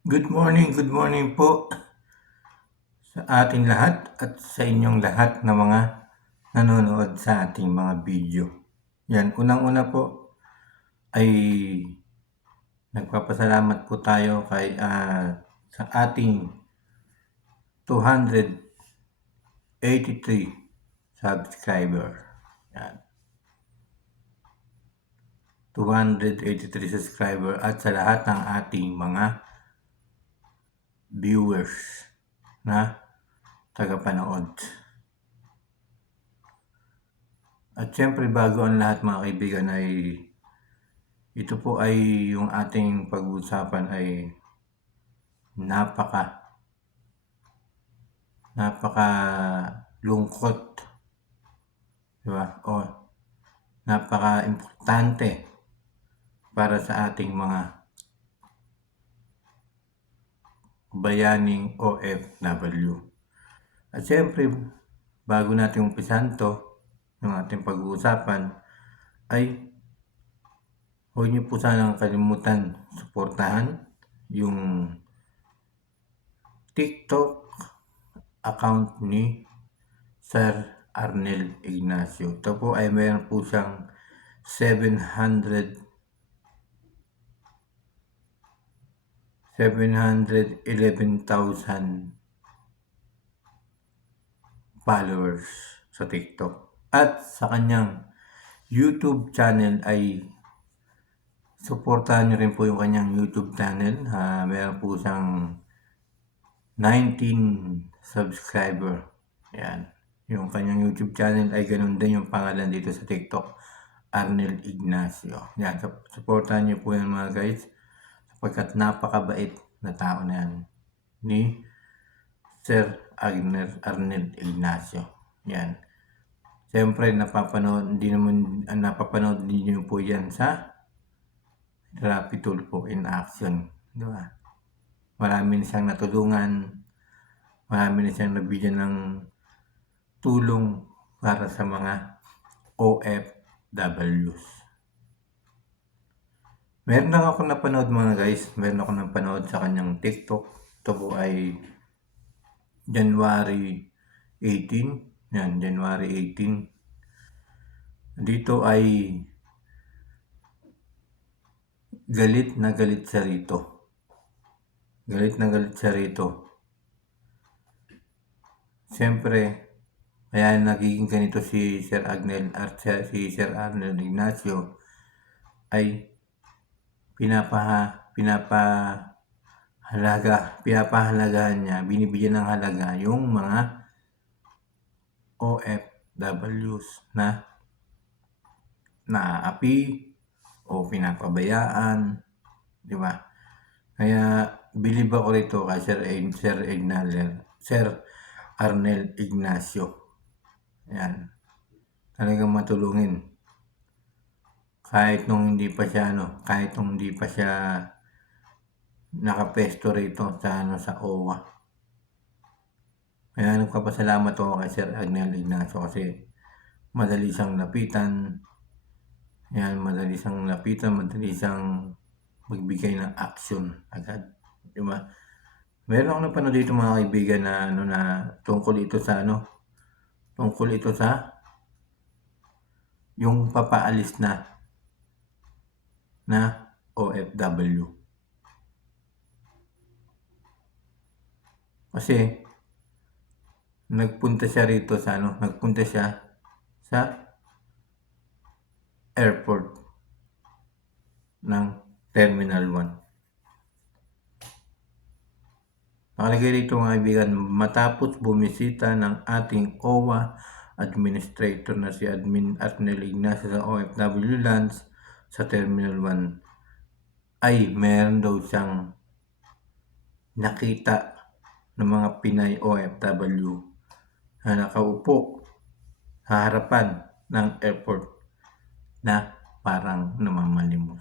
Good morning po sa ating lahat at sa inyong lahat na mga nanonood sa ating mga video. Yan, unang-una po ay nagpapasalamat po tayo sa ating 283 subscriber. Yan. 283 subscriber at sa lahat ng ating mga viewers na tagapanood. At syempre bago ang lahat mga kaibigan ay ito po ay yung ating pag-uusapan ay napaka lungkot, di ba? O napaka importante para sa ating mga bayaning OFW. At syempre, bago natin umpisan to, yung ating pag-uusapan, ay huwag niyo po sanang kalimutan suportahan yung TikTok account ni Sir Arnel Ignacio. Ito po ay mayroon po siyang 711,000 followers sa TikTok. At sa kanyang YouTube channel ay suportahan nyo rin po yung kanyang YouTube channel. Meron po siyang 19 subscriber. Yan. Yung kanyang YouTube channel ay ganun din yung pangalan dito sa TikTok. Arnel Ignacio. Yan. Supportahan nyo po yan mga guys. Sapagkat napakabait na tao na yan. Ni Sir Arnel Ignacio. Yan. Siyempre napapanood din nyo po yan sa Rapid Tulfo in Action. Diba? Marami na siyang natulungan. Marami na siyang nabigyan ng tulong para sa mga OFWs. Meron lang ako napanood mga guys. Meron ako napanood sa kanyang TikTok. Ito po ay January 18. Yan, January 18. Dito ay galit na galit siya rito. Galit na galit siya rito. Siyempre, kaya nagiging ganito si Sir Arnel Ignacio ay pinapahalagahan niya, binibigyan ng halaga yung mga OFWs na naaapi o pinapabayaan, di ba? Kaya bilib ako rito kay Sir Arnel Ignacio. Yan. Talagang matulungin. Kahit nung hindi pa siya nakapesto rito sa OWA. Kaya nagpapasalamat ako kay Sir Arnel Ignacio kasi madali siyang lapitan. Yan, madali siyang magbigay ng action agad. Diba? Meron akong napanood dito mga kaibigan na tungkol ito sa yung papaalis na OFW. Kasi nagpunta siya sa airport ng Terminal 1. Nakalagay dito mga kaibigan, matapos bumisita ng ating OWA administrator na si Arnel Ignacio sa OFW Lands sa Terminal 1 ay meron daw siyang nakita ng mga Pinay OFW na nakaupo sa harapan ng airport na parang namamalimos.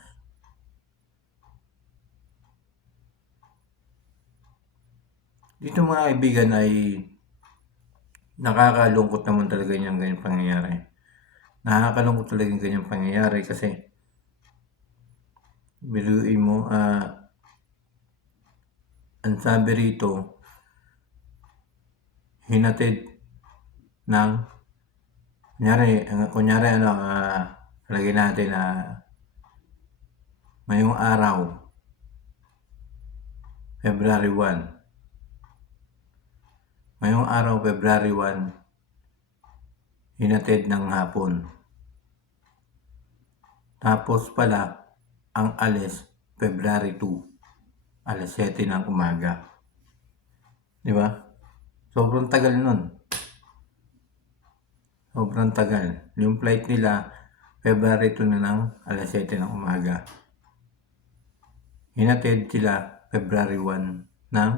Dito mga kaibigan ay nakakalungkot naman talaga yung ganyang pangyayari. Nakakalungkot talaga yung ganyang pangyayari kasi biruin mo ang sabi rito, hinatid ng, kunyari lagyan natin na ngayong araw, February 1. Ngayong araw, February 1, hinatid ng hapon. Tapos pala, ang alis, February 2, alas 7 ng umaga. Di ba? Sobrang tagal nun. Sobrang tagal. Yung flight nila, February 2 na ng alas 7 ng umaga. Hinatid sila February 1 ng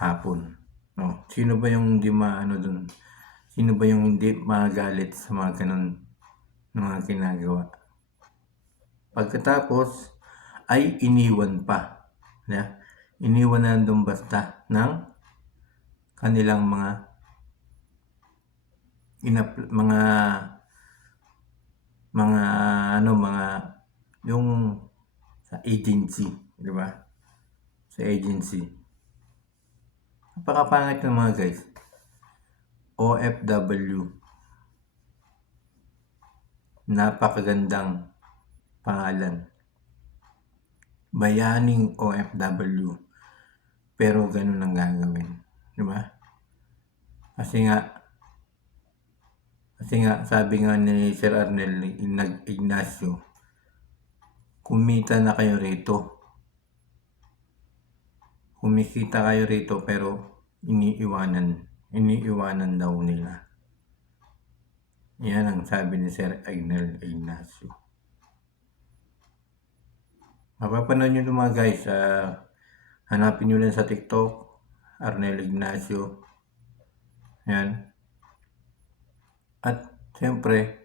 hapon. No? Sino ba yung hindi dun? Sino ba yung hindi magalit sa mga ganun ng mga ginagawa? Pagkatapos ay iniwan pa. Yeah? Iniwan na doon basta ng kanilang mga yung sa agency, di ba? Sa agency. Napakapangit ng mga guys. OFW. Napakagandang pangalan. Bayaning OFW. Pero ganun ang gagawin. Di ba? Kasi nga, sabi nga ni Sir Arnel Ignacio, kumita na kayo rito. Kumikita kayo rito pero iniiwanan daw nila. Yan ang sabi ni Sir Arnel Ignacio. Mapapanood nyo mga guys, hanapin nyo lang sa TikTok, Arnel Ignacio. Yan. At siyempre,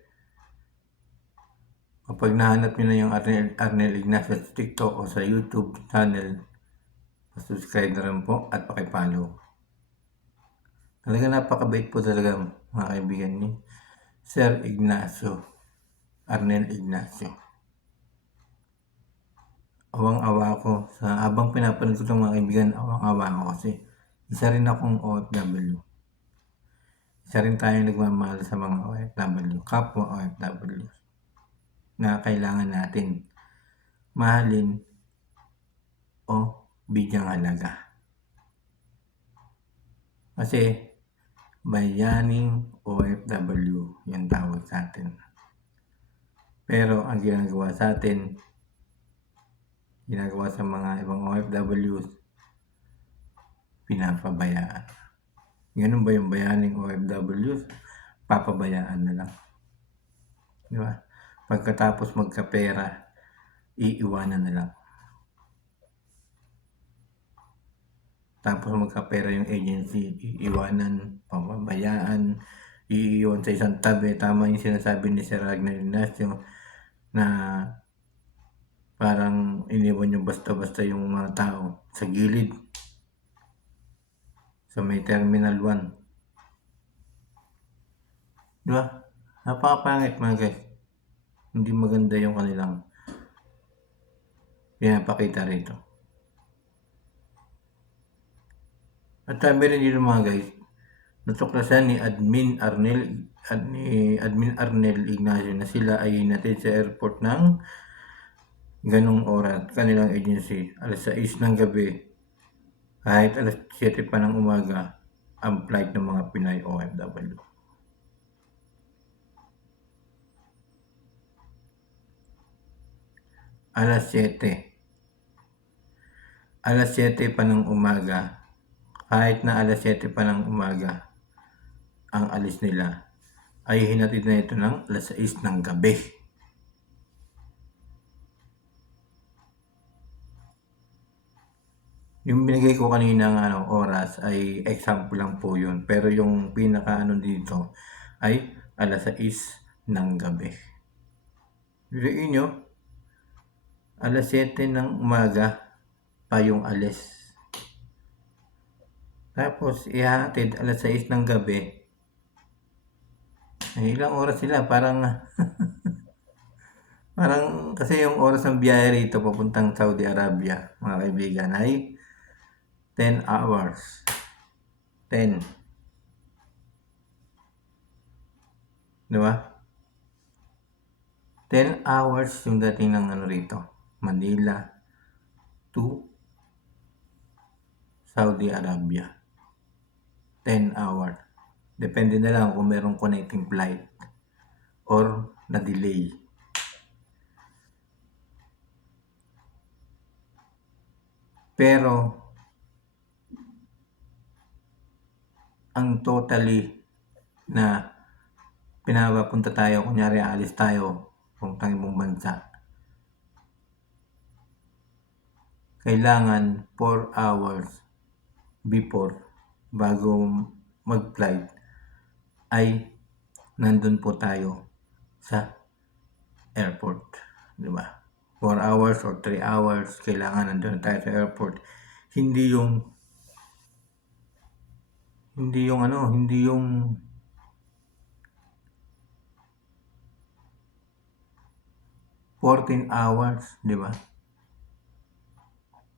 kapag nahanap nyo na yung Arnel Ignacio sa TikTok o sa YouTube channel, subscribe na rin po at pakipollow. Talaga napakabait po talaga mga kaibigan ni Sir Ignacio, Arnel Ignacio. Awang-awa ako habang pinapanood ko itong mga kaibigan, awang-awa ako kasi isa rin akong OFW. Isa rin tayong nagmamahal sa mga OFW, kapwa OFW, na kailangan natin mahalin o bigyang halaga. Kasi bayaning OFW yung tawag sa atin. Pero ang ginagawa sa atin, ginagawa sa mga ibang OFWs, pinapabayaan. Ganun ba yung bayaning OFWs? Papabayaan na lang. Di ba? Pagkatapos magkapera, iiwanan na lang. Tapos magkapera yung agency, iiwanan, papabayaan, iiwan sa isang tabi. Tama yung sinasabi ni Sir Arnel Ignacio na parang iniwan yung basta-basta yung mga tao sa gilid. Sa may Terminal 1. Diba? Napakapangit mga guys. Hindi maganda yung kanilang pinapakita rito. At sabi rin dito mga guys, natuklasan ni Admin Arnel Ignacio na sila ay hinatid sa airport ng ganong oras, kanilang agency, alas 6 ng gabi, kahit alas 7 pa ng umaga, ang flight ng mga Pinay OFW. Alas 7 pa ng umaga, kahit na alas 7 pa ng umaga, ang alis nila, ay hinatid na ito ng alas 6 ng gabi. Yung binigay ko kanina ng oras ay example lang po yun. Pero yung pinaka dito ay alas 6 ng gabi. Bigyan nyo, alas 7 ng umaga pa yung alis. Tapos ihatid alas 6 ng gabi. Ay, ilang oras sila? Parang kasi yung oras ng biyahe rito papuntang Saudi Arabia, mga kaibigan, ay 10 hours. 10. Di ba? 10 hours yung dating ng rito. Manila to Saudi Arabia. 10 hours. Depende na lang kung merong connecting flight or na-delay. Pero, ang totally na pinapapunta tayo, kunyari aalis tayo, puntang ibang bansa, kailangan 4 hours before, bago mag-flight, ay nandun po tayo sa airport. Di ba? 4 hours or 3 hours, kailangan nandun tayo sa airport. Hindi yung 14 hours, di ba?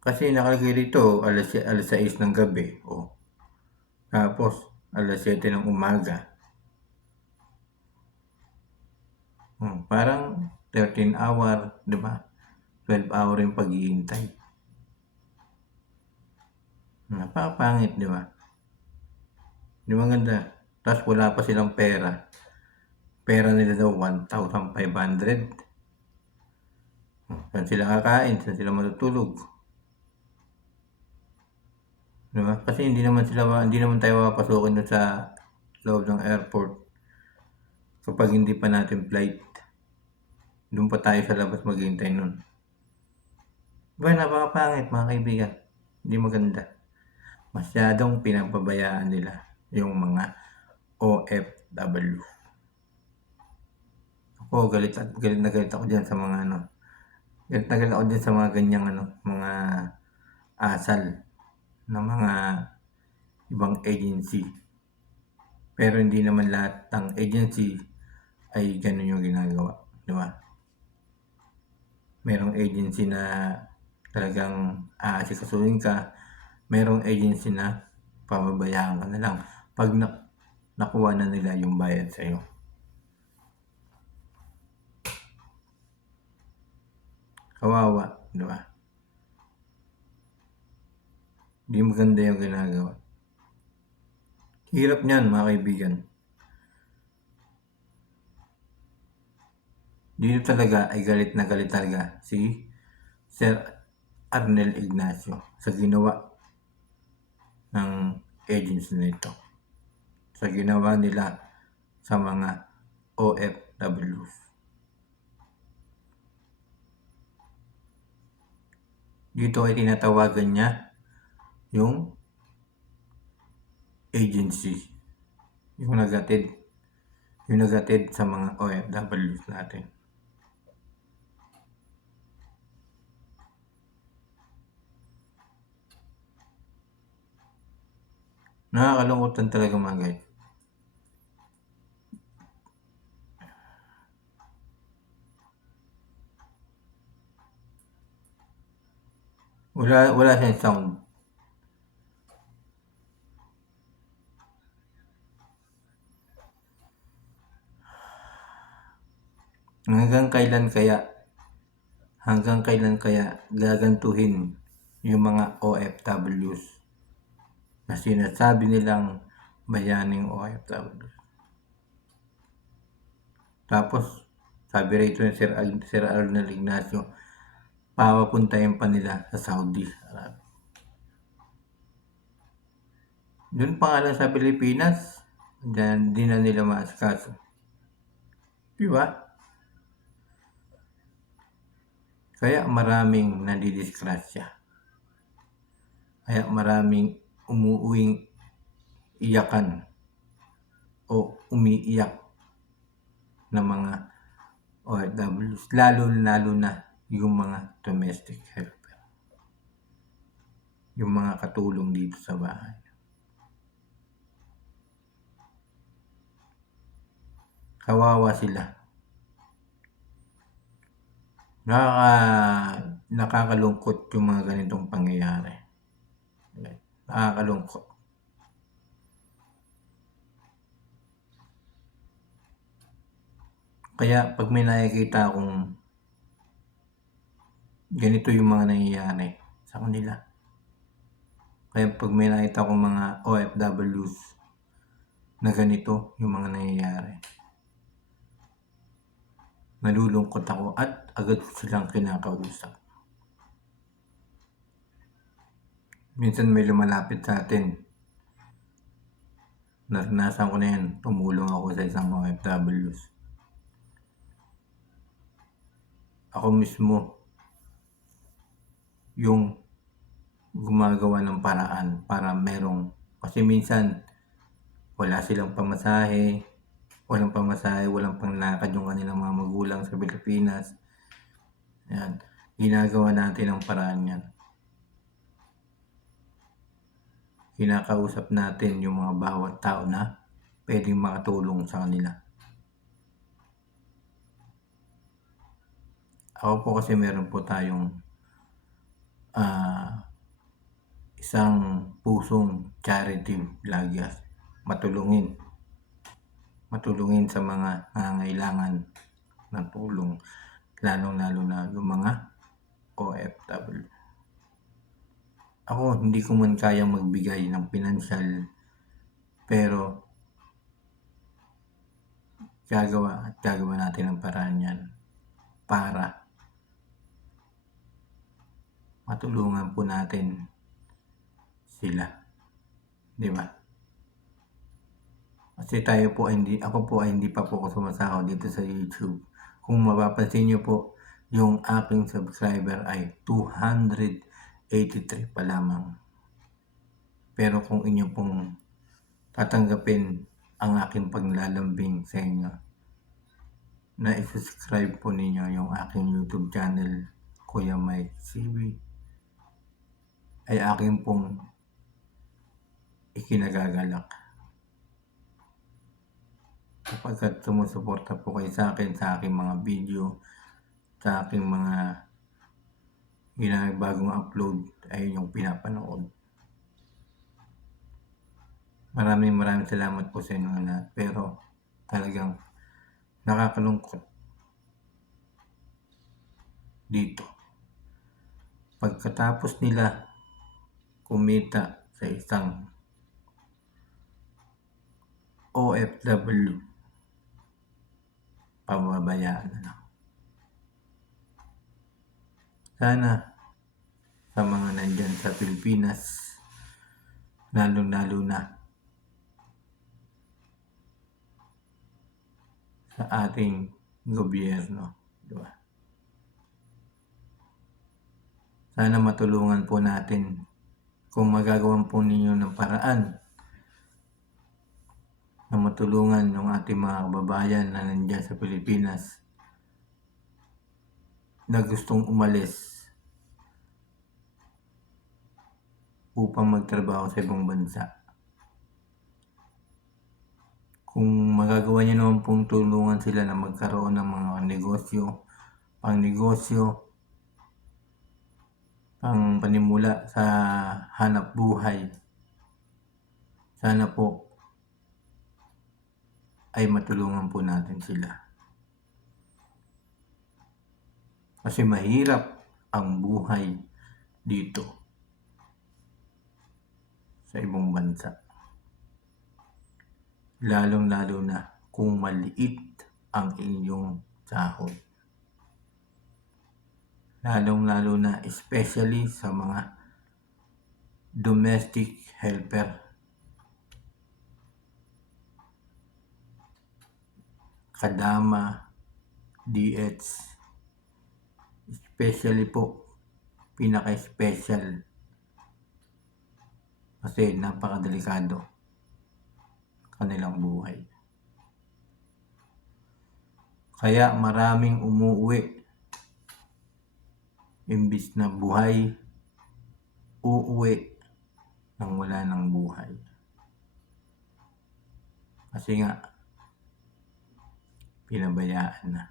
Kasi nakalagay dito, alas 6 ng gabi, tapos alas 7 ng umaga. Parang 13 hour, di ba? 12 hour yung paghihintay. Napapangit, di ba? Di maganda. Tapos wala pa silang pera. Pera nila daw 1,500. Saan sila kakain? Saan sila matutulog? Di ba? Kasi hindi naman tayo papasukin doon sa loob ng airport kapag hindi pa natin flight. Doon pa tayo sa labas maghihintay nun. Diba, napakapangit mga kaibigan. Hindi maganda. Masyadong pinapabayaan nila yung mga OFW. Ako, galit na galit ako dyan sa mga galit na galit ako dyan sa mga ganyang mga asal ng mga ibang agency. Pero hindi naman lahat ng agency ay ganun yung ginagawa. Di ba? Merong agency na talagang aasikasuhin ka. Merong agency na pababayaan ka na lang pag nakuha na nila yung bayad sa'yo. Kawawa, di ba? Hindi maganda yung ginagawa. Hirap niyan, mga kaibigan. Dito talaga ay galit na galit talaga si Sir Arnel Ignacio sa ginawa ng agency nito. Sa ginawa nila sa mga OFWs. Dito ay tinatawagan niya yung agency, yung nagatid sa mga OFWs natin. Nakakalungkutan talaga mga guys. Wala siyang sound. Hanggang kailan kaya gagantuhin yung mga OFWs na sinasabi nilang bayaning OFWs? Tapos, sabi rito ni Sir Arnel Ignacio, papapuntahin pa nila sa Saudi Arabia. Doon pa nga lang sa Pilipinas, dyan di na nila maasikaso. Di ba? Kaya maraming nadidisgrasya. Kaya maraming umuuwing iyakan o umiiyak na mga OFWs, lalo na yung mga domestic helper, yung mga katulong dito sa bahay. Kawawa sila. Nakakalungkot yung mga ganitong pangyayari. Nakakalungkot. Kaya 'pag may nakikita akong ganito yung mga nangyayari sa kanila, kaya 'pag may nakita akong mga OFWs na ganito yung mga nangyayari, nalulungkot ako at agad ko silang kinakausap. Minsan may lumalapit sa'tin, naranasan ko na yan, tumulong ako sa isang OFWs. Ako mismo yung gumagawa ng paraan para kasi minsan wala silang pamasahe, walang panglakad yung kanilang mga magulang sa Pilipinas. Yan, ginagawa natin ang paraan yan. Kinakausap natin yung mga bawat tao na pwedeng makatulong sa kanila. Ako po kasi meron po tayong isang pusong charity lagi, matulungin sa mga nangangailangan ng tulong, lalong-lalo na yung mga OFW. Ako, hindi ko man kayang magbigay ng pinansyal, pero gagawa natin ang paraan yan para matulungan po natin sila, di ba? Kasi ako po ay hindi pa po ako sumasahod dito sa YouTube. Kung mapapansin niyo po, yung aking subscriber ay 283 pa lamang. Pero kung inyo pong tatanggapin ang aking paglalambing sa inyo, na i-subscribe po ninyo yung aking YouTube channel, Kuya Mike CV, ay aking pong ikinagagalak. Kapagkat sumusuporta po kayo sa akin sa aking mga video, sa aking mga bagong upload, ay yung pinapanood. Maraming salamat po sa inyo lahat, pero talagang nakakalungkot dito. Pagkatapos nila kumita sa isang OFW, pababayaan na lang. Sana sa mga nandyan sa Pilipinas, lalo-lalo na sa ating gobyerno, di ba? Sana matulungan po natin, kung magagawan po ninyo ng paraan na matulungan yung ating mga kababayan na nandiyan sa Pilipinas na gustong umalis upang magtrabaho sa ibang bansa. Kung magagawa niyo naman pong tulungan sila na magkaroon ng mga pangnegosyo, pang panimula sa hanap buhay, sana po ay matulungan po natin sila. Kasi mahirap ang buhay dito sa ibang bansa. Lalong-lalo na kung maliit ang inyong sahod. Lalong-lalo na especially sa mga domestic helper, kadama, DH, especially po, pinaka-special kasi napakadelikado kanilang buhay. Kaya maraming umuwi, imbis na buhay, uuwi nang wala ng buhay. Kasi nga, pinabayaan na.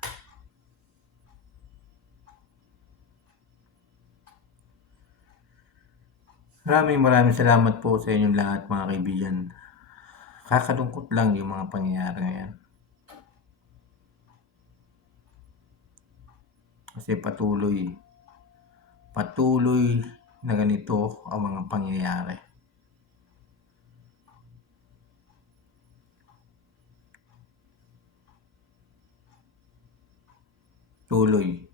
Maraming salamat po sa inyong lahat mga kaibigan. Kakalungkot lang yung mga pangyayari ngayon. Kasi patuloy na ganito ang mga pangyayari. Tuloy.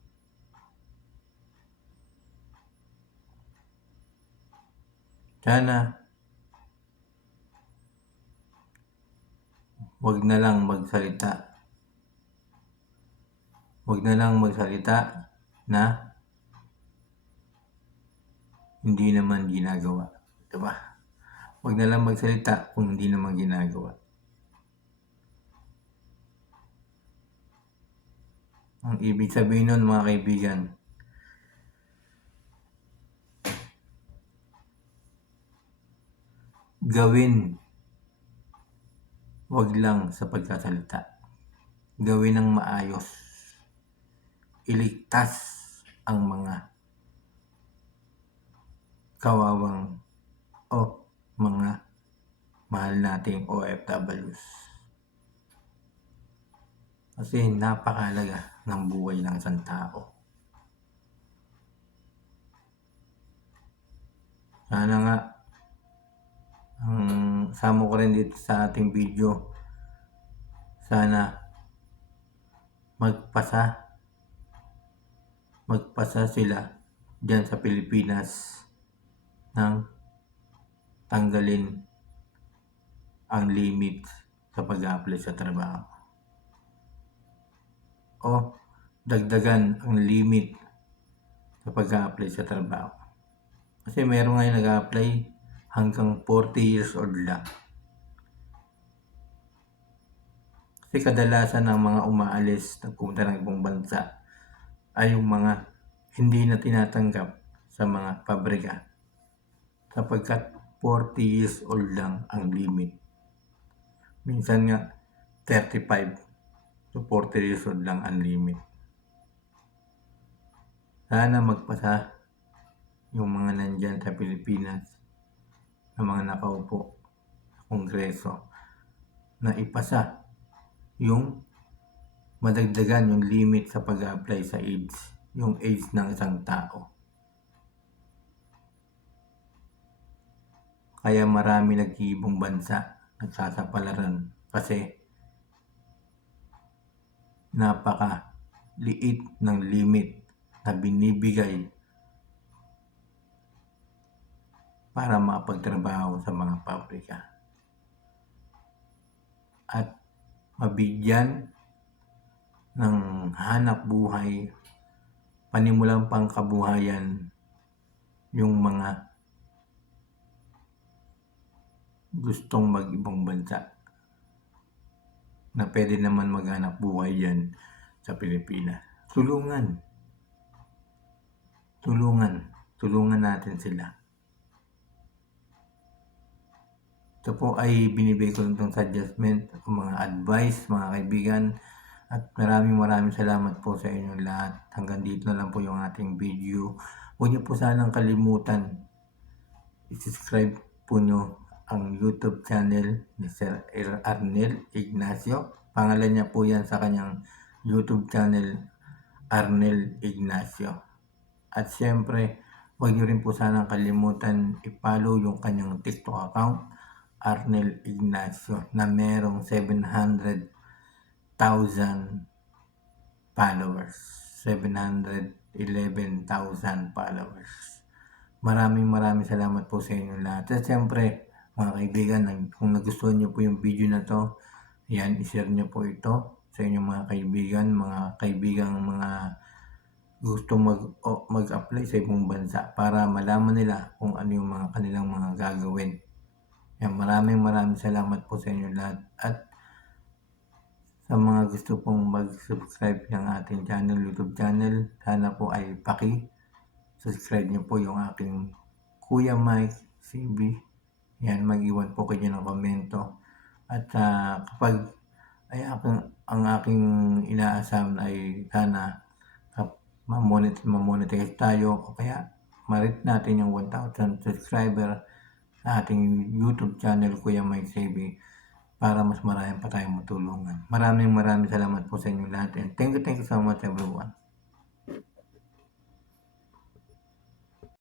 Sana wag na lang magsalita na hindi naman ginagawa, 'di ba? Wag na lang magsalita kung hindi naman ginagawa. Ang ibig sabihin nun mga kaibigan, gawin, wag lang sa pagsasalita. Gawin ng maayos. Iligtas ang mga kawawang o mga mahal nating OFWs. Kasi napakahalaga ng buhay ng isang tao. Sana nga, sama ko rin dito sa ating video, sana magpasa sila dyan sa Pilipinas ng tanggalin ang limit sa pag-apply sa trabaho. O dagdagan ang limit sa pag-apply sa trabaho. Kasi meron ngayon nag-apply hanggang 40 years old lang. Kasi kadalasan ng mga umaalis na pumunta ng ibang bansa ay yung mga hindi na tinatanggap sa mga pabrika sapagkat 40 years old lang ang limit. Minsan nga 35 to 40 years old lang ang limit. Sana magpasa yung mga nandyan sa Pilipinas na mga nakaupo sa Kongreso na ipasa yung madagdagan yung limit sa pag-apply sa age, yung age ng isang tao. Kaya marami nag-iibang bansa nagsasapalaran kasi napaka-liit ng limit na binibigay para makapagtrabaho sa mga pabrika. At mabigyan ng hanap buhay, panimulang pangkabuhayan yung mga gustong mag-ibang bansa na pwede naman maghanap buhay yan sa Pilipinas. Tulungan natin sila. Ito po ay binibigay ko itong suggestment o mga advice mga kaibigan at maraming salamat po sa inyong lahat. Hanggang dito na lang po yung ating video. Huwag niyo po sanang kalimutan i-subscribe po nyo ang YouTube channel ni Sir Arnel Ignacio. Pangalan niya po yan sa kanyang YouTube channel, Arnel Ignacio. At syempre, huwag niyo rin po sanang kalimutan i-follow yung kanyang TikTok account, Arnel Ignacio, na merong 700,000 followers. 711,000 followers. Maraming salamat po sa inyo lahat. At syempre, mga kaibigan, kung nagustuhan niyo po yung video na to, yan, i-share niyo po ito sa inyong mga kaibigan, mga gusto mag-apply sa ibang bansa para malaman nila kung ano yung mga kanilang mga gagawin. Yan, maraming salamat po sa inyo lahat. At sa mga gusto pong mag-subscribe ng ating channel, YouTube channel, sana po ay subscribe niyo po yung aking Kuya Mike CB. Yan, mag-iwan po kayo ng komento. At kapag ay ang aking inaasam ay sana ma-monetize tayo o kaya ma-reach natin yung 1,000 subscriber sa ating YouTube channel, Kuya Mike TV, para mas marami pa tayong matulungan. Maraming salamat po sa inyo lahat, and thank you so much everyone.